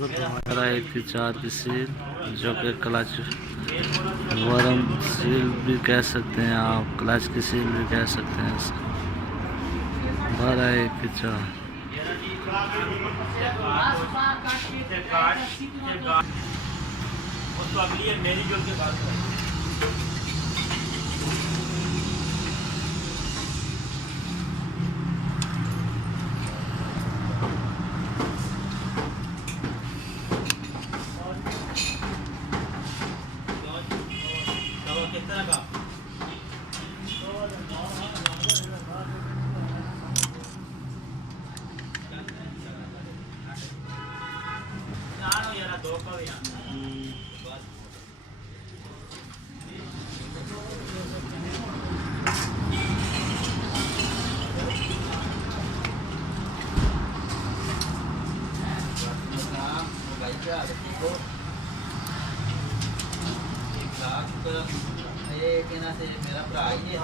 हमारा 1 की 4 की सील, जो कि क्लच वर्म सील भी कह सकते हैं आप, क्लच की सील भी कह सकते हैं इसको। 12 1 की 4। मेरी जो के बाद कितना का यार 2 का मेरा भरा ही है